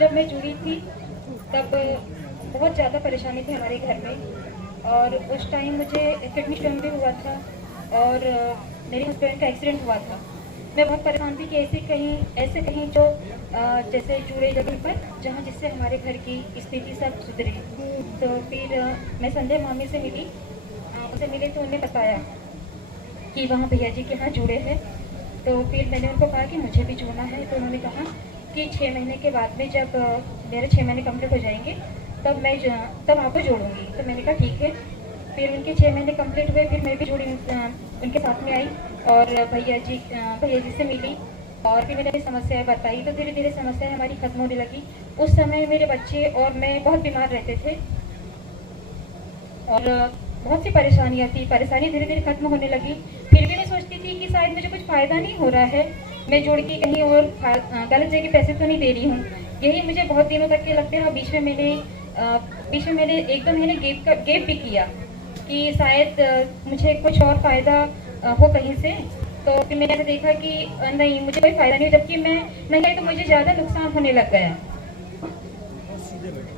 जब मैं जुड़ी थी तब बहुत ज़्यादा परेशानी थी हमारे घर में, और उस टाइम मुझे किडनी स्टोन भी हुआ था और मेरे हस्बैंड का एक्सीडेंट हुआ था। मैं बहुत परेशान थी कि ऐसे कहीं जो जैसे जुड़े जगह पर जहाँ जिससे हमारे घर की स्थिति सब सुधरे। तो फिर मैं संजय मामी से मिली, उनसे मिले तो उन्हें बताया कि वहाँ भैया जी के यहाँ जुड़े हैं। तो फिर मैंने उनको कहा कि मुझे भी जुड़ना है। तो उन्होंने कहा कि 6 महीने के बाद में जब मेरे 6 महीने कंप्लीट हो जाएंगे तब आपको जोड़ूंगी। तो मैंने कहा ठीक है। फिर उनके 6 महीने कंप्लीट हुए, फिर मैं भी जुड़ी, उनके साथ में आई और भैया जी से मिली और फिर मैंने अपनी समस्याएं बताई। तो धीरे धीरे समस्याएं हमारी खत्म होने लगी। उस समय मेरे बच्चे और मैं बहुत बीमार रहते थे और बहुत सी परेशानियाँ थी। परेशानी धीरे धीरे खत्म होने लगी। फिर भी मैं सोचती थी कि शायद मुझे कुछ फ़ायदा नहीं हो रहा है, मैं जोड़ के कहीं और गलत जगह पैसे तो नहीं दे रही हूँ। यही मुझे बहुत दिनों तक के लगते रहा। बीच में मैंने 1-2 महीने गैप भी किया कि शायद मुझे कुछ और फ़ायदा हो कहीं से। तो फिर मैंने ऐसा देखा कि नहीं, मुझे कोई फ़ायदा नहीं, जबकि मैं नहीं गई तो मुझे ज़्यादा नुकसान होने लग गया।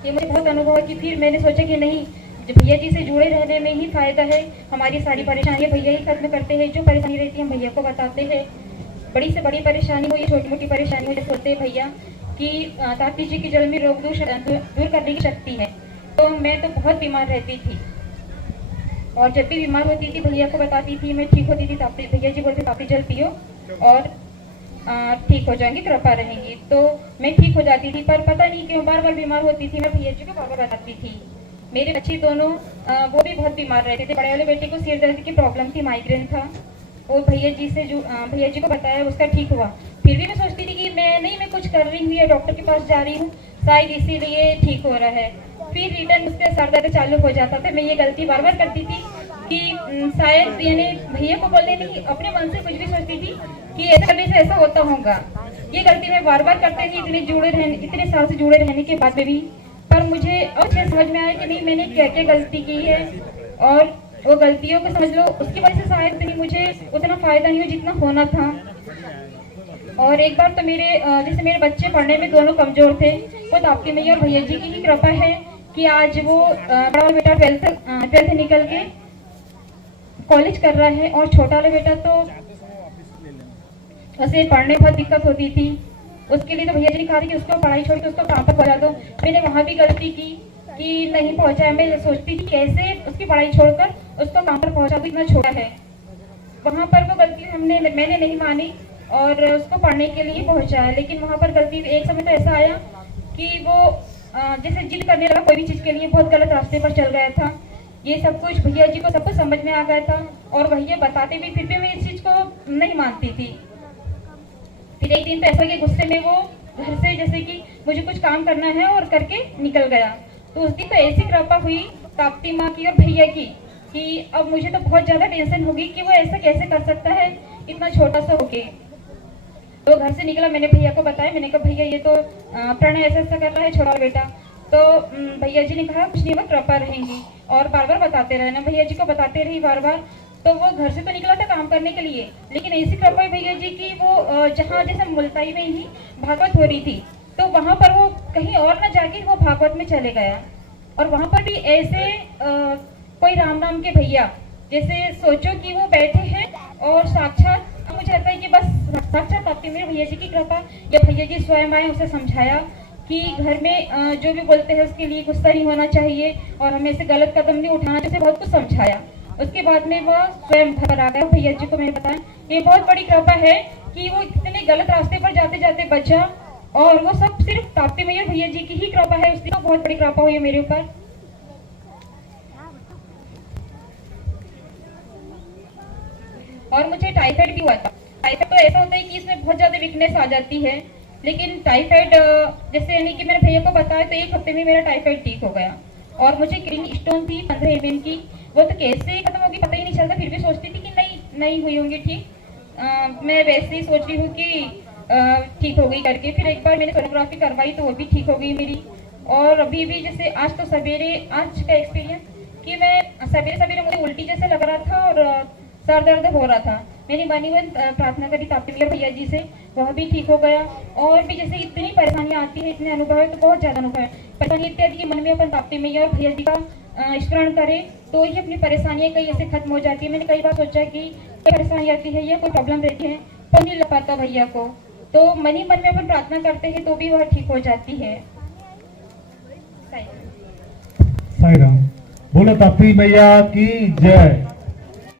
ये मुझे बहुत अनुभव है कि फिर मैंने सोचा कि नहीं, जो भैया जी से जुड़े रहने में ही फ़ायदा है। हमारी सारी परेशानियाँ भैया ही खत्म करते हैं। जो परेशानी रहती है हम भैया को बताते हैं। बड़ी से बड़ी परेशानी हो या छोटी मोटी परेशानी हो, जैसे होते हैं भैया कि ताप्ती जी की जल में रोग दूर करने की शक्ति है। तो मैं तो बहुत बीमार रहती थी और जब भी बीमार होती थी भैया को बताती थी, मैं ठीक होती थी। ताप्ती भैया जी बोलते ताप्ती जल पियो और ठीक हो जाएंगी, कृपा रहेंगी। तो मैं ठीक हो जाती थी, पर पता नहीं क्यों बार बार बीमार होती थी। मैं भैया जी को बार बार बताती थी। मेरे बच्चे दोनों वो भी बहुत बीमार रहते थे। बड़े वाले बेटे को सिर दर्द की प्रॉब्लम थी, माइग्रेन था। वो भैया जी को बताया, उसका ठीक हुआ। फिर भी मैं सोचती थी कि मैं कुछ कर रही हूँ या डॉक्टर के पास जा रही हूँ, शायद इसीलिए ठीक हो रहा है। फिर रिटर्न उसके सर दर्द चालू हो जाता था। मैं ये गलती बार बार करती थी कि शायद यानी भैया को बोलने नहीं, अपने मन से कुछ भी सोचती थी कि ऐसा करने से ऐसा होता होगा। ये गलती मैं बार बार करती थी इतने साल से जुड़े रहने के बाद में भी। पर मुझे अब समझ में आया कि नहीं, मैंने क्या क्या गलती की है और वो गलतियों को समझ लो, उसकी वजह से शायद नहीं मुझे उतना फायदा नहीं हो जितना होना था। और एक बार तो जैसे मेरे बच्चे पढ़ने में दोनों कमजोर थे, वो ताप्ती मैया और भैया जी की ही कृपा है कि आज वो बड़ा बेटा 12th निकल के कॉलेज कर रहा है और छोटा वाला बेटा तो उसे पढ़ने में बहुत दिक्कत होती थी। उसके लिए तो भैया जी ने कहा कि उसको पढ़ाई छोड़ के उसको काम पर पहुंचा दो। मैंने वहाँ भी गलती की कि नहीं पहुंचाया। मैं सोचती थी कैसे उसकी पढ़ाई छोड़कर उसको काम पर पहुंचा दूं, इतना छोटा है। वहाँ पर वो गलती मैंने नहीं मानी और उसको पढ़ने के लिए पहुंचाया। लेकिन वहाँ पर गलती एक समय तो ऐसा आया कि वो जैसे जिद करने लगा कोई भी चीज़ के लिए, बहुत गलत रास्ते पर चल गया था। ये सब कुछ भैया जी को सब कुछ समझ में आ गया था और भैया बताते भी, फिर भी मैं इस चीज़ को नहीं मानती थी। फिर एक दिन तो ऐसा कि गुस्से में वो घर से जैसे कि मुझे कुछ काम करना है और करके निकल गया। तो उस दिन तो ऐसी कृपा हुई ताप्ती माँ की और भैया की कि अब मुझे तो बहुत ज़्यादा टेंशन होगी कि वो ऐसा कैसे कर सकता है इतना छोटा सा होके। तो घर से निकला, मैंने भैया को बताया। मैंने कहा भैया ये तो प्रणय ऐसा कर रहा है छोटा बेटा। तो भैया जी ने कहा कुछ नहीं, वो कृपा रहेंगी और बार बार बताते रहना। भैया जी को बताते रही बार बार। तो वो घर से तो निकला था काम करने के लिए, लेकिन ऐसी कृपा है भैया जी की, वो जहाँ जैसे मुल्ताई में ही भागवत हो रही थी तो वहाँ पर वो कहीं और न जाके वो भागवत में चले गया। और वहाँ पर भी ऐसे कोई राम के भैया, जैसे सोचो कि वो बैठे हैं और साक्षात, मुझे लगता है कि बस साक्षात आपके मेरे भैया जी की कृपा या भैया जी स्वयं आए, उसे समझाया कि घर में जो भी बोलते हैं उसके लिए गुस्सा नहीं होना चाहिए और हमें ऐसे गलत कदम नहीं उठाना, जैसे बहुत कुछ समझाया। उसके बाद में वह स्वयं घर आ गया। भैया जी को मैंने बताया ये बहुत बड़ी कृपा है कि वो इतने गलत रास्ते पर जाते जाते बचा और वो सब सिर्फ ताप्ती मैया भैया जी की ही कृपा है। उसकी तो बहुत बड़ी कृपा हुई है मेरे ऊपर। और मुझे टाइफाइड भी हुआ था। टाइफाइड तो ऐसा होता है कि इसमें बहुत ज्यादा वीकनेस आ जाती है, लेकिन टाइफाइड जैसे यानी कि मैंने भैया को बताया तो 1 हफ्ते में मेरा टाइफाइड ठीक हो गया। और मुझे किडनी स्टोन थी 15 mm की, वो तो कैसे खत्म होगी पता ही नहीं चलता। फिर भी सोचती थी कि नहीं हुई होंगी ठीक, मैं वैसे ही सोच रही हूँ कि ठीक हो गई करके। फिर एक बार मैंने सोनोग्राफी करवाई तो वो भी ठीक हो गई मेरी। और अभी भी जैसे आज का एक्सपीरियंस कि मैं सवेरे मुझे उल्टी जैसे लग रहा था और सर दर्द हो रहा था। मैंने बनी हुई प्रार्थना करी ताप्ती मैया भैया जी से, वह भी ठीक हो गया। और भी जैसे इतनी परेशानियां आती है, इतने अनुभव है, तो बहुत ज्यादा अनुभव है। परेशानी इत्यादि की मन में अपन ताप्ती मैया और भैया जी का स्मरण करें तो ही अपनी परेशानियां कई ऐसे खत्म हो जाती है। मैंने कई बार सोचा कि कोई परेशानी आती है या कोई प्रॉब्लम रहती है तो नहीं लग पाता भैया को, तो मन ही मन में अपन प्रार्थना करते हैं तो भी वह ठीक हो जाती है। साईं राम। बोलो ताप्ती मैया की जय।